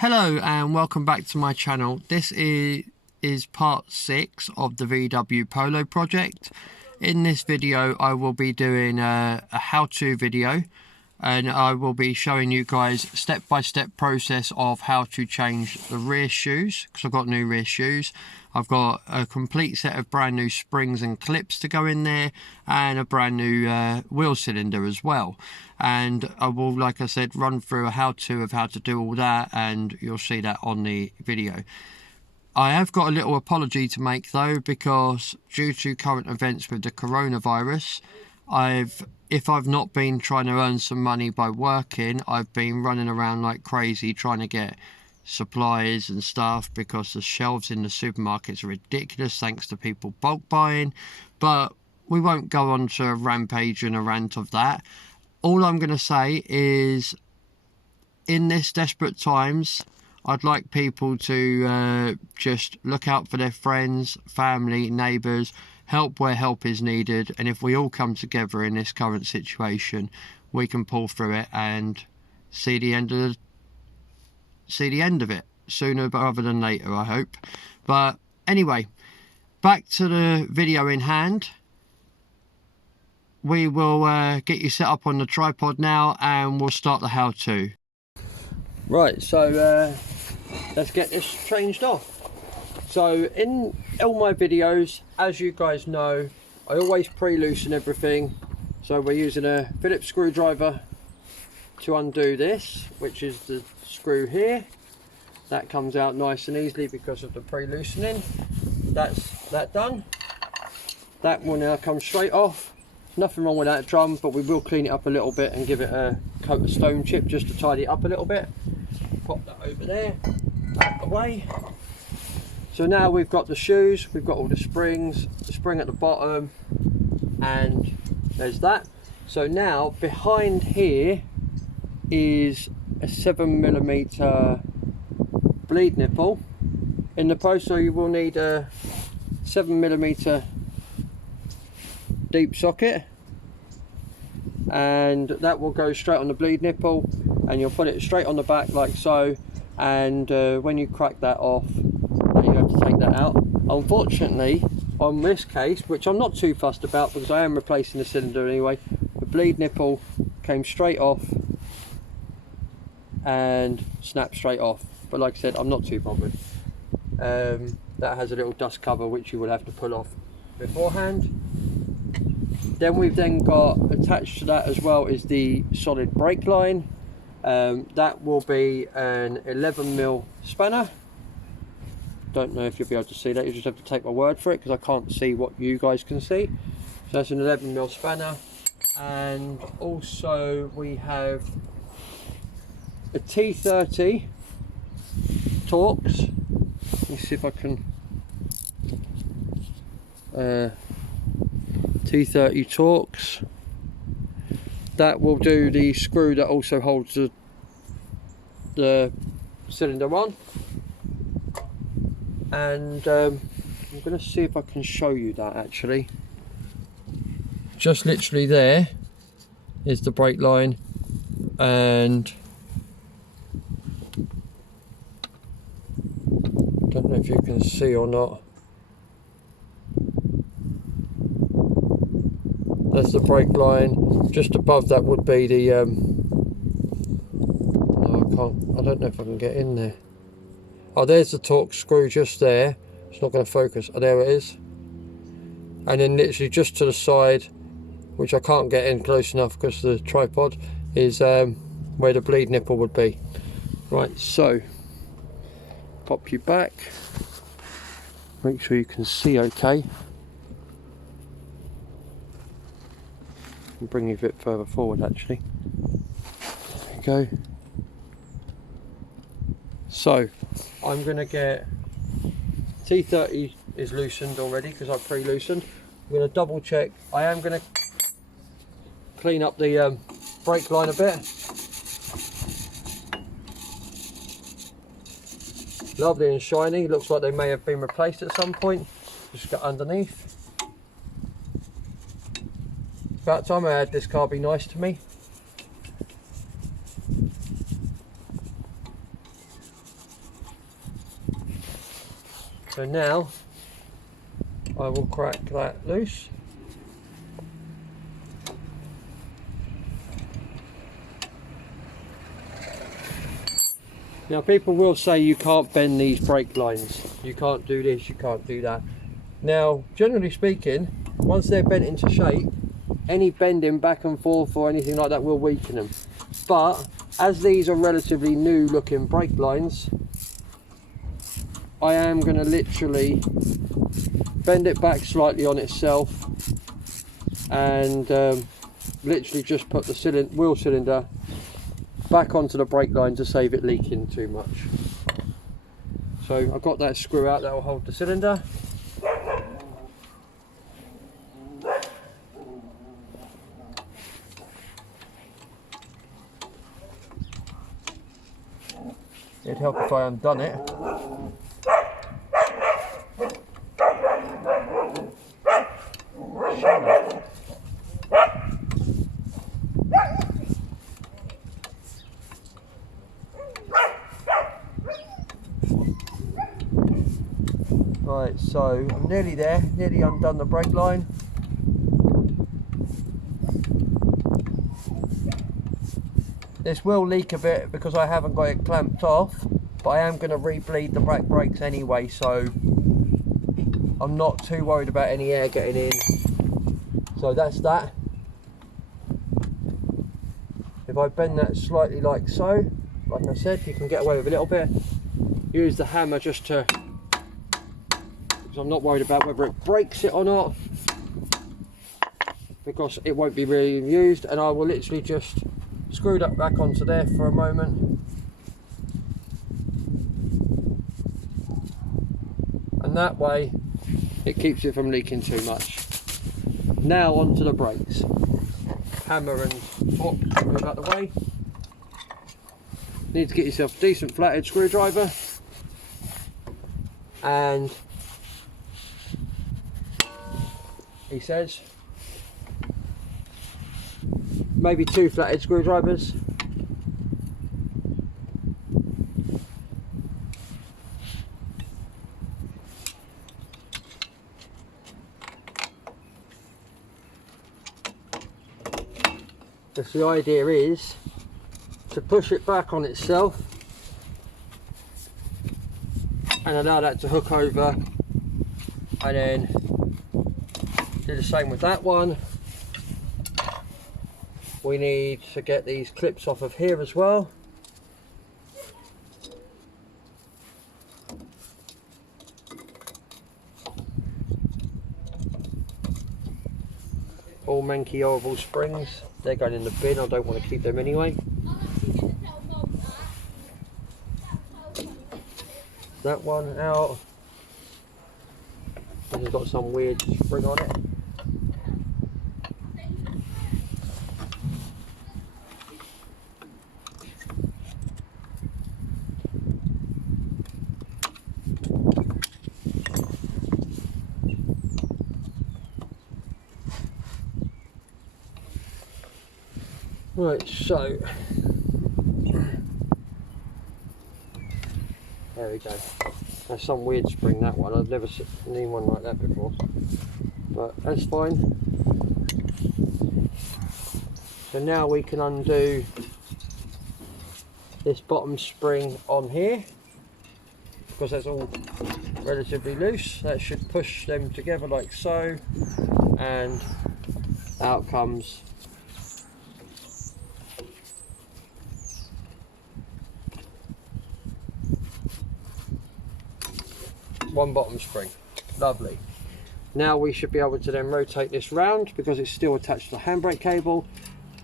Hello and welcome back to my channel. This is part 6 of the VW Polo project. In this video I will be doing a how-to video, and I will be showing you guys step-by-step process of how to change the rear shoes, because I've got new rear shoes. I've got a complete set of brand new springs and clips to go in there, and a brand new wheel cylinder as well. And I will, like I said, run through a how-to of how to do all that, and you'll see that on the video. I have got a little apology to make though, because due to current events with the coronavirus, if I've not been trying to earn some money by working, I've been running around like crazy trying to get supplies and stuff, because the shelves in the supermarkets are ridiculous thanks to people bulk buying. But we won't go on to a rampage and a rant of that. All I'm going to say is, in this desperate times, I'd like people to just look out for their friends, family, neighbours, help where help is needed, and if we all come together in this current situation, we can pull through it and see the end of it sooner rather than later, I hope. But anyway, back to the video in hand. We will get you set up on the tripod now, and we'll start the how-to. Right, so let's get this changed off. So in all my videos, as you guys know, I always pre-loosen everything. So we're using a Phillips screwdriver to undo this, which is the screw here. That comes out nice and easily because of the pre-loosening. That's that done. That will now come straight off. Nothing wrong with that drum, but we will clean it up a little bit and give it a coat of stone chip just to tidy it up a little bit. Pop that over there, out the way. So now we've got the shoes, we've got all the springs, the spring at the bottom, and there's that. So now behind here is a 7mm bleed nipple in the post, so you will need a 7mm deep socket, and that will go straight on the bleed nipple, and you'll put it straight on the back like so. And when you crack that off, you have to take that out. Unfortunately, on this case, which I'm not too fussed about because I am replacing the cylinder anyway, the bleed nipple came straight off and snapped straight off. But like I said, I'm not too bothered. That has a little dust cover which you will have to pull off beforehand. Then we've then got attached to that as well is the solid brake line. That will be an 11mm spanner. Don't know if you'll be able to see that, you just have to take my word for it because I can't see what you guys can see. So that's an 11mm spanner. And also we have a T30 Torx. Let me see if I can T30 Torx. That will do the screw that also holds the cylinder on. And I'm going to see if I can show you that actually. Just literally there is the brake line, and don't know if you can see or not. That's the brake line. Just above that would be the no, I don't know if I can get in there. Oh, there's the Torx screw just there. It's not going to focus. Oh, there it is. And then literally just to the side, which I can't get in close enough because of the tripod, is where the bleed nipple would be. Right, so pop you back. Make sure you can see okay. I'll bring you a bit further forward actually. There we go. So I'm going to get T30 is loosened already because I pre-loosened. I'm going to double check. I am going to clean up the brake line a bit. Lovely and shiny. Looks like they may have been replaced at some point. Just got underneath. About time I had this car be nice to me. So now I will crack that loose. Now people will say you can't bend these brake lines, you can't do this, you can't do that. Now generally speaking, once they're bent into shape, any bending back and forth or anything like that will weaken them. But as these are relatively new looking brake lines, I am going to literally bend it back slightly on itself and literally just put the wheel cylinder back onto the brake line to save it leaking too much. So I've got that screw out that will hold the cylinder. It'd help if I undone it. Right, so I'm nearly there, nearly undone the brake line. This will leak a bit because I haven't got it clamped off, but I am going to re-bleed the back brakes anyway, so I'm not too worried about any air getting in. So that's that. If I bend that slightly like so, like I said, you can get away with a little bit. Use the hammer just to, because I'm not worried about whether it breaks it or not, because it won't be really used, and I will literally just screw that back onto there for a moment, and that way it keeps it from leaking too much. Now onto the brakes. Hammer and fork, move out the way. Need to get yourself a decent flathead screwdriver, and he says maybe 2 flathead screwdrivers. Because the idea is to push it back on itself and allow that to hook over, and then do the same with that one. We need to get these clips off of here as well. All manky horrible springs, they're going in the bin, I don't want to keep them anyway. That one out. This has got some weird spring on it. Right, so there we go. That's some weird spring, that one. I've never seen one like that before, but that's fine. So now we can undo this bottom spring on here, because that's all relatively loose. That should push them together like so, and out comes one bottom spring. Lovely. Now we should be able to then rotate this round, because it's still attached to the handbrake cable,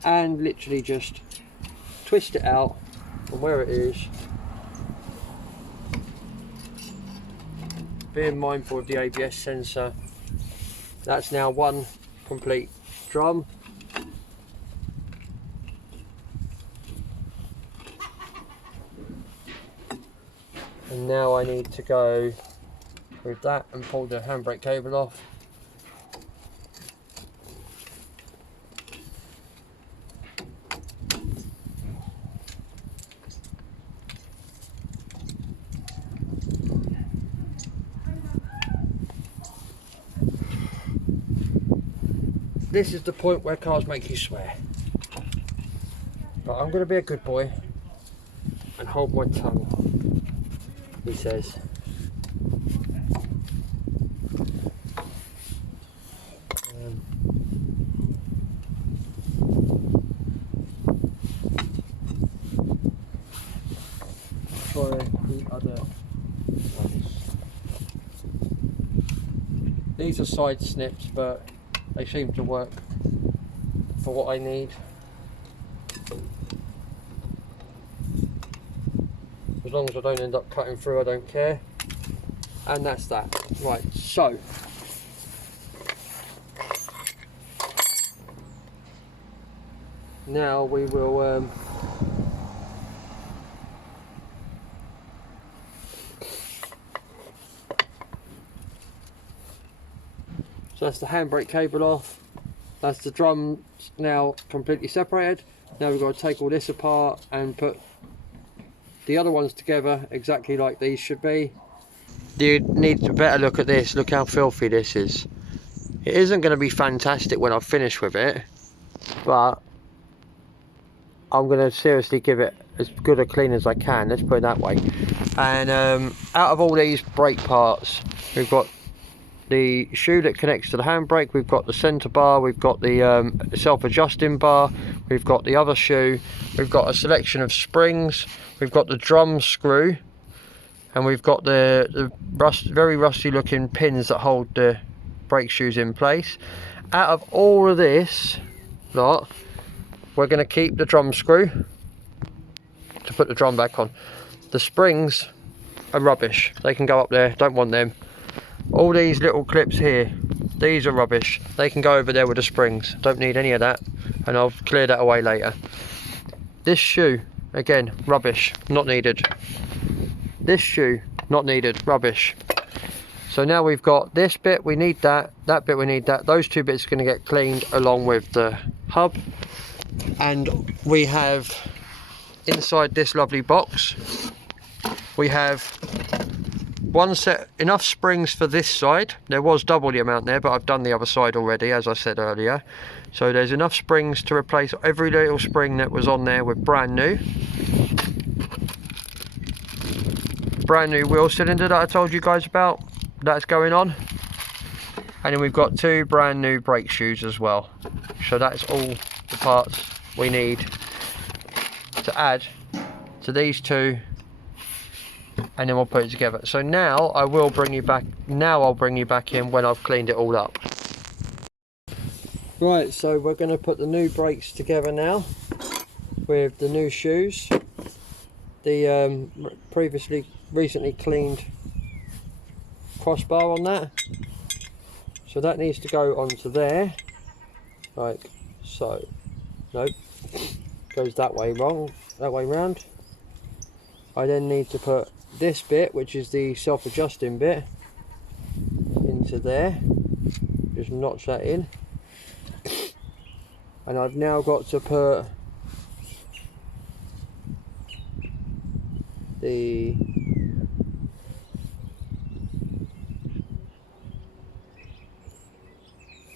and literally just twist it out from where it is, being mindful of the ABS sensor. That's now one complete drum. And now I need to go with that and pull the handbrake cable off. this is the point where cars make you swear. But I'm going to be a good boy and hold my tongue, he says. Try the other ones. These are side snips, but they seem to work for what I need. As long as I don't end up cutting through, I don't care. And that's that. Right, so now we will so that's the handbrake cable off. That's the drums now completely separated. Now we've got to take all this apart and put the other ones together exactly like these should be. You need a better look at this. Look how filthy this is. It isn't going to be fantastic when I've finished with it, but I'm going to seriously give it as good a clean as I can, let's put it that way. And out of all these brake parts, we've got the shoe that connects to the handbrake, we've got the centre bar, we've got the self-adjusting bar, we've got the other shoe, we've got a selection of springs, we've got the drum screw, and we've got the very rusty looking pins that hold the brake shoes in place. Out of all of this lot, we're going to keep the drum screw to put the drum back on. The springs are rubbish, they can go up there, don't want them. All these little clips here, these are rubbish, they can go over there with the springs, don't need any of that, and I'll clear that away later. This shoe, again, rubbish, not needed. This shoe, not needed, rubbish. So now we've got this bit, we need that, that bit we need that, those two bits are going to get cleaned along with the hub. And we have, inside this lovely box, we have one set, enough springs for this side. There was double the amount there, but I've done the other side already, as I said earlier. So there's enough springs to replace every little spring that was on there with brand new wheel cylinder that I told you guys about, that's going on. And then we've got two brand new brake shoes as well. So that's all the parts we need to add to these two, and then we'll put it together. So now I will bring you back, I'll bring you back in when I've cleaned it all up. Right, so we're going to put the new brakes together now with the new shoes, the recently cleaned crossbar on that. So that needs to go onto there, like so. Nope, goes that way wrong, that way round. I then need to put this bit, which is the self-adjusting bit, into there. Just notch that in. And I've now got to put the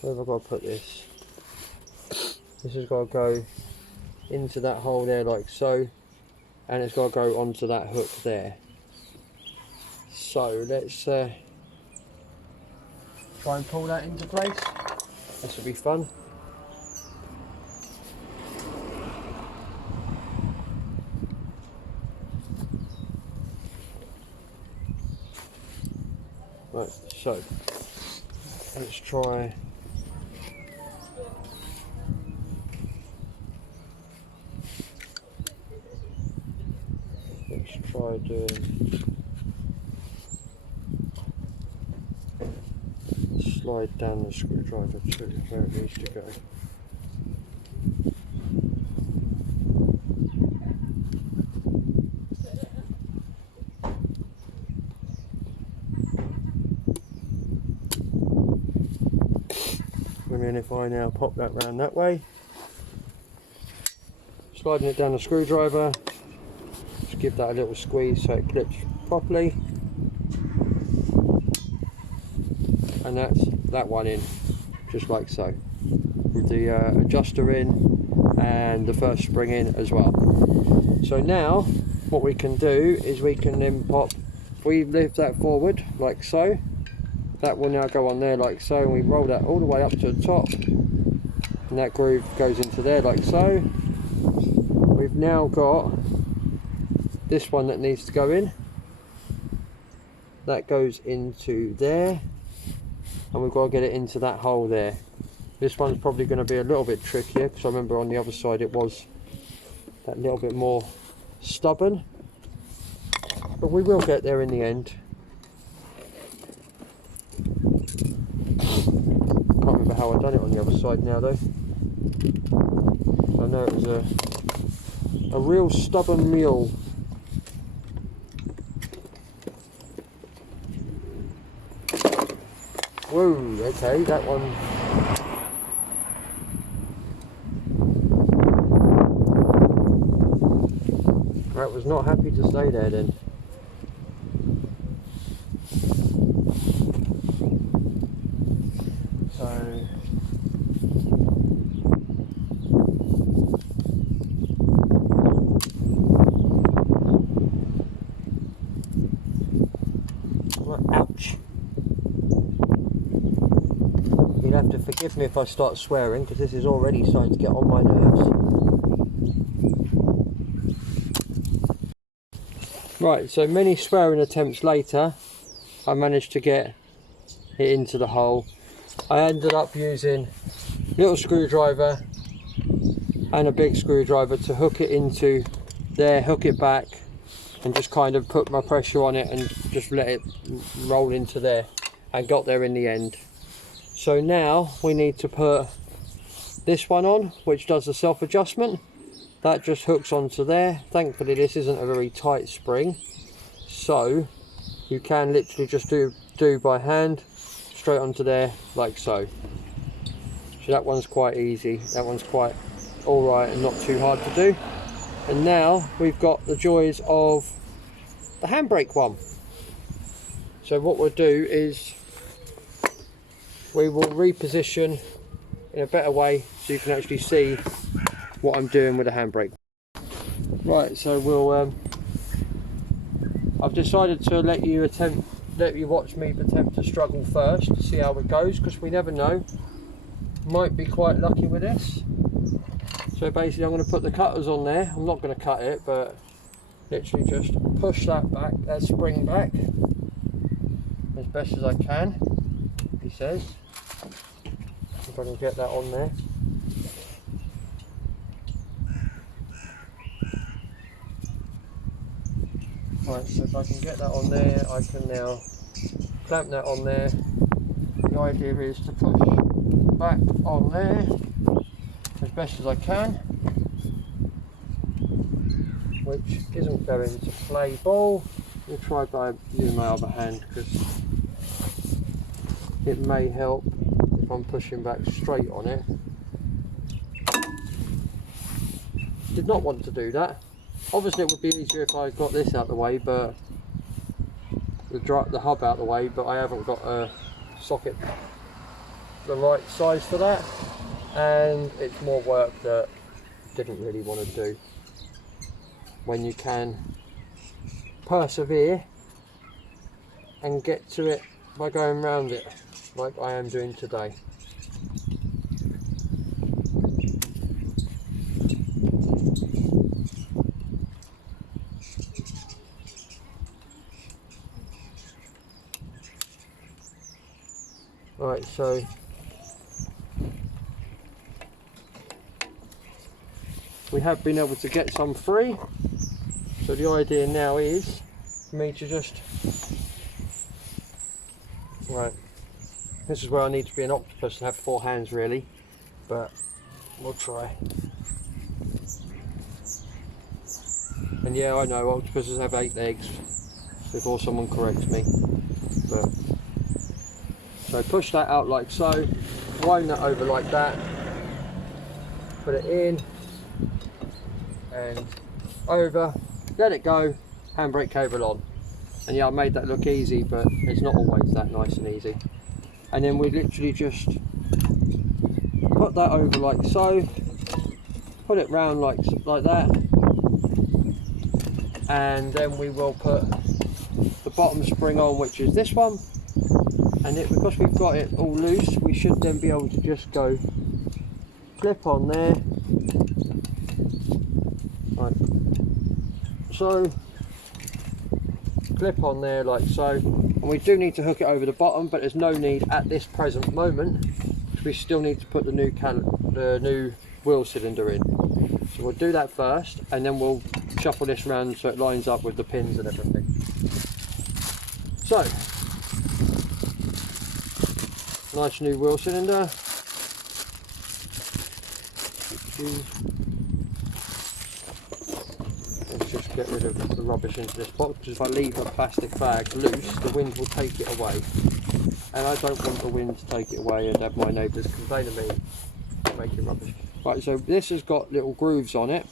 where have I got to put this? This has got to go into that hole there like so, and it's got to go onto that hook there. So let's try and pull that into place. This will be fun. Right, so let's try. Let's try doing. Slide down the screwdriver to where it needs to go. And then if I now pop that round that way, sliding it down the screwdriver, just give that a little squeeze so it clips properly, and that's that one in, just like so. with the adjuster in and the first spring in as well. So now what we can do is we can then pop, if we lift that forward like so, that will now go on there like so, and we roll that all the way up to the top, and that groove goes into there like so. We've now got this one that needs to go in, that goes into there, and we've got to get it into that hole there. This one's probably going to be a little bit trickier because I remember on the other side it was that little bit more stubborn, but we will get there in the end. Can't remember how I've done it on the other side now though. I know it was a real stubborn mule. Whoa, okay, that one. That was not happy to stay there then. So well, ouch. You'll have to forgive me if I start swearing because this is already starting to get on my nerves. Right, so many swearing attempts later, I managed to get it into the hole. I ended up using a little screwdriver and a big screwdriver to hook it into there, hook it back, and just kind of put my pressure on it and just let it roll into there, and got there in the end. So now we need to put this one on, which does the self-adjustment. That just hooks onto there. Thankfully this isn't a very tight spring, so you can literally just do by hand straight onto there like so. So that one's quite easy, that one's quite alright and not too hard to do. And now we've got the joys of the handbrake one. So what we'll do is we will reposition in a better way so you can actually see what I'm doing with the handbrake. Right, so we'll I've decided to let you watch me attempt to struggle first to see how it goes, because we never know, might be quite lucky with this. So basically I'm going to put the cutters on there. I'm not going to cut it, but literally just push that back, that spring back as best as I can, he says, if I can get that on there. Right, so if I can get that on there, I can now clamp that on there. The idea is to push back on there as best as I can, which isn't going to play ball. I'll try by using my other hand because it may help if I'm pushing back straight on it. Did not want to do that. Obviously it would be easier if I got this out the way, but the hub out the way, but I haven't got a socket the right size for that, and it's more work that I didn't really want to do when you can persevere and get to it by going round it like I am doing today. Right, so we have been able to get some free, so the idea now is for me to just, right, this is where I need to be an octopus and have 4 hands really, but we'll try. And yeah, I know octopuses have 8 legs before someone corrects me, but so push that out like so, wind that over like that, put it in and over, let it go, handbrake cable on. And yeah, I made that look easy, but it's not always that nice and easy. And then we literally just put put that over like so, put it round like that, and then we will put the bottom spring on, which is this one, and because we've got it all loose, we should then be able to just go clip on there, like so, clip on there like so, and we do need to hook it over the bottom, but there's no need at this present moment, because we still need to put the new wheel cylinder in. So we'll do that first, and then we'll shuffle this around so it lines up with the pins and everything. So, nice new wheel cylinder. Let's just get rid of the rubbish into this box, because if I leave a plastic bag loose, the wind will take it away. And I don't want the wind to take it away and have my neighbours complain to me for making rubbish. Right, so this has got little grooves on it,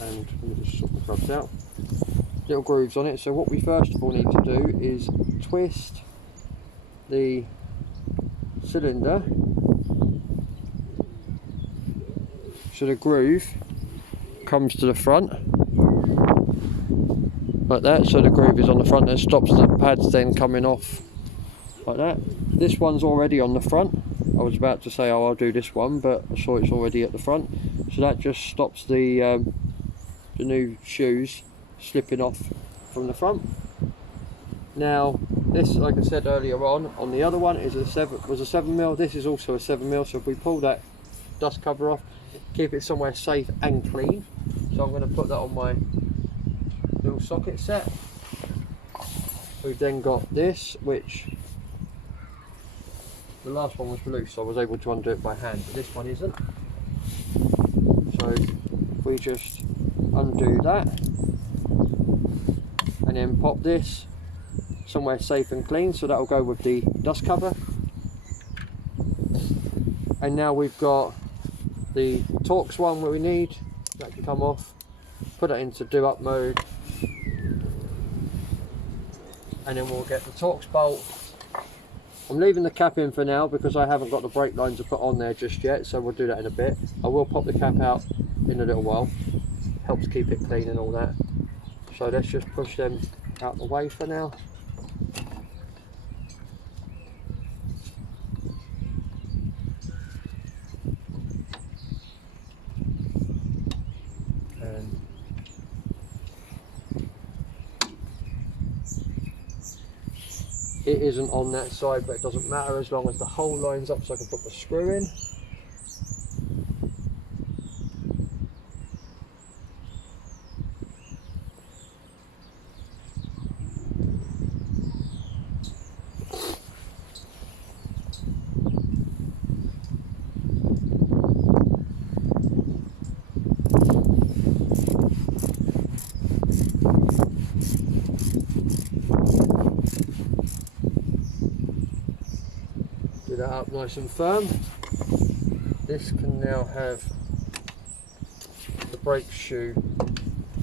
and let me just sort the grubs out. Little grooves on it, so what we first of all need to do is twist the cylinder so the groove comes to the front like that, so the groove is on the front and stops the pads then coming off like that. This one's already on the front. I was about to say, oh, I'll do this one, but I saw it's already at the front, so that just stops the new shoes slipping off from the front. Now this, like I said earlier on the other one was a 7mm. This is also a 7mm, so if we pull that dust cover off, keep it somewhere safe and clean. So I'm going to put that on my little socket set. We've then got this, which the last one was loose, so I was able to undo it by hand, but this one isn't. So if we just undo that and then pop this somewhere safe and clean, so that will go with the dust cover. And now we've got the Torx one where we need that can come off, put it into do up mode, and then we'll get the Torx bolt. I'm leaving the cap in for now because I haven't got the brake line to put on there just yet, so we'll do that in a bit. I will pop the cap out in a little while, helps keep it clean and all that. So let's just push them out the way for now. And it isn't on that side, but it doesn't matter as long as the hole lines up so I can put the screw in. That up nice and firm. This can now have the brake shoe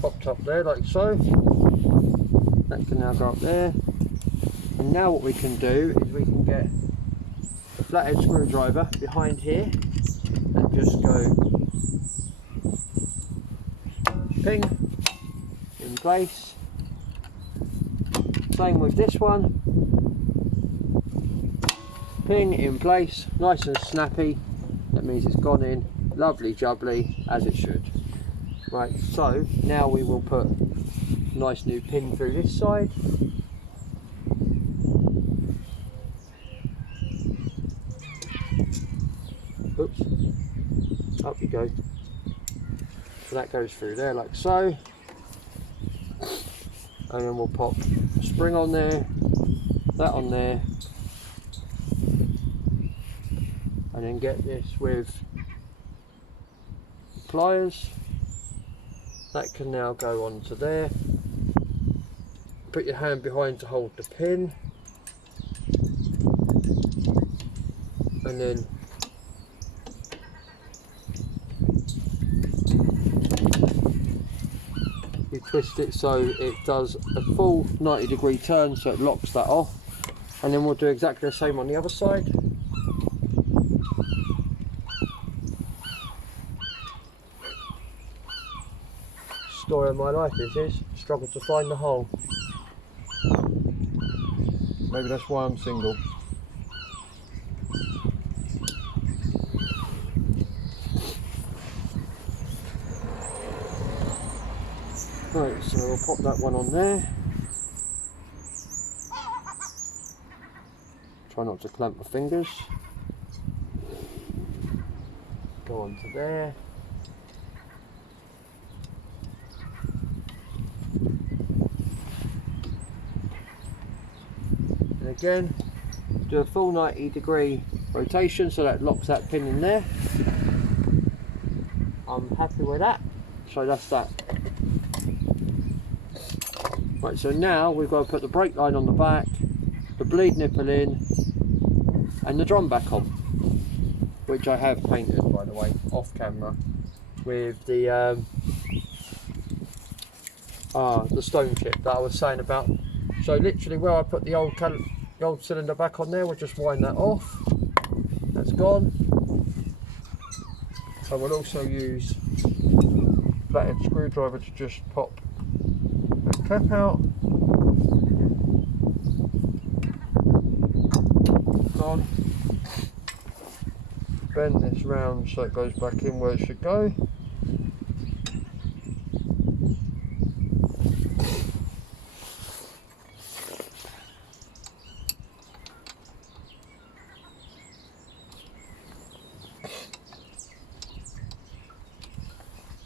popped up there like so. That can now go up there. And now what we can do is we can get the flathead screwdriver behind here and just go ping in place. Same with this one. Ping in place, nice and snappy. That means it's gone in lovely jubbly as it should. Right, so now we will put a nice new pin through this side. Oops, up you go. So that goes through there like so. And then we'll pop a spring on there, that on there, and then get this with pliers. That can now go onto there. Put your hand behind to hold the pin, and then you twist it so it does a full 90-degree turn, so it locks that off. And then we'll do exactly the same on the other side. story of my life is struggle to find the hole. Maybe that's why I'm single. Right, so I'll pop that one on there. Try not to clamp my fingers. Go on to there. And again, do a full 90-degree rotation so that locks that pin in there. I'm happy with that. So that's that. Right, so now we've got to put the brake line on the back, the bleed nipple in, and the drum back on, which I have painted, by the way, off camera with the stone chip that I was saying about. So literally where I put the old cylinder back on there, we'll just wind that off. That's gone. I will also use a flathead screwdriver to just pop that cap out. On. Bend this round so it goes back in where it should go.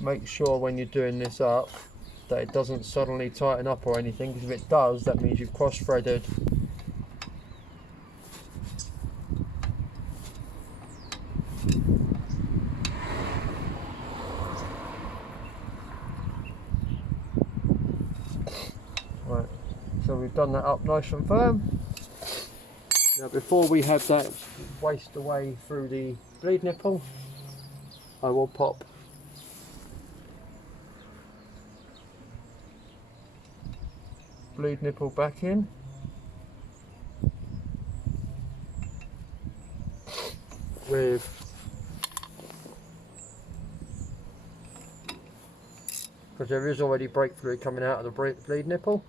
Make sure when you're doing this up that it doesn't suddenly tighten up or anything, because if it does, that means you've cross-threaded. Right, so we've done that up nice and firm. Now before we have that waste away through the bleed nipple, I will pop bleed nipple back in. With because there is already brake fluid coming out of the bleed nipple.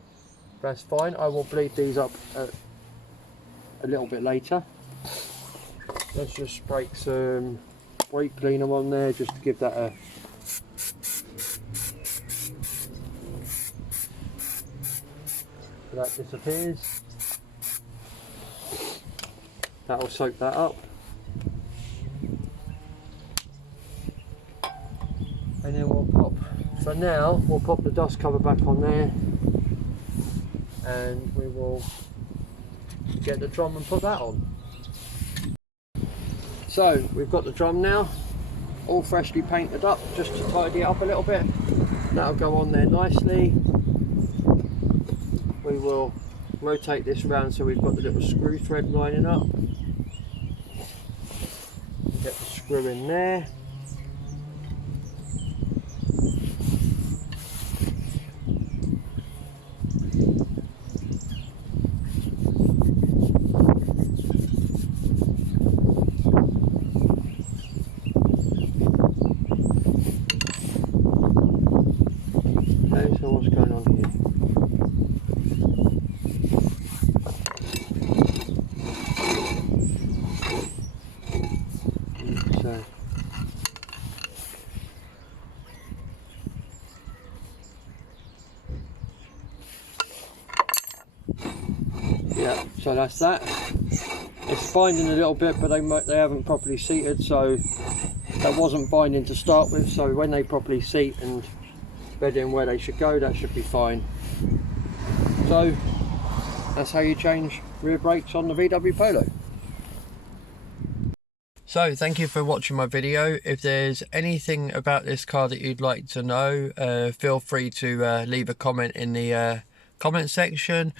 That's fine. I will bleed these up a little bit later. Let's just spray some brake cleaner on there just to give that a so that disappears. That will soak that up. And then we'll pop, for now, we'll pop the dust cover back on there, and we will get the drum and put that on. So we've got the drum now, all freshly painted up, just to tidy it up a little bit. That'll go on there nicely. We will rotate this around so we've got the little screw thread lining up. Get the screw in there. Okay, so what's going on here? So yeah, so that's that. It's binding a little bit, but they haven't properly seated, so that wasn't binding to start with. So when they properly seat and bed in where they should go, that should be fine. So that's how you change rear brakes on the VW Polo. So thank you for watching my video. If there's anything about this car that you'd like to know, feel free to leave a comment in the comment section,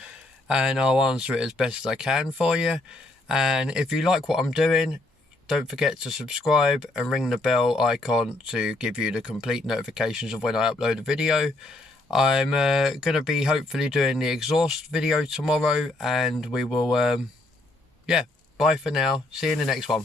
and I'll answer it as best as I can for you. And if you like what I'm doing, don't forget to subscribe and ring the bell icon to give you the complete notifications of when I upload a video. I'm going to be hopefully doing the exhaust video tomorrow, and we will, yeah, bye for now. See you in the next one.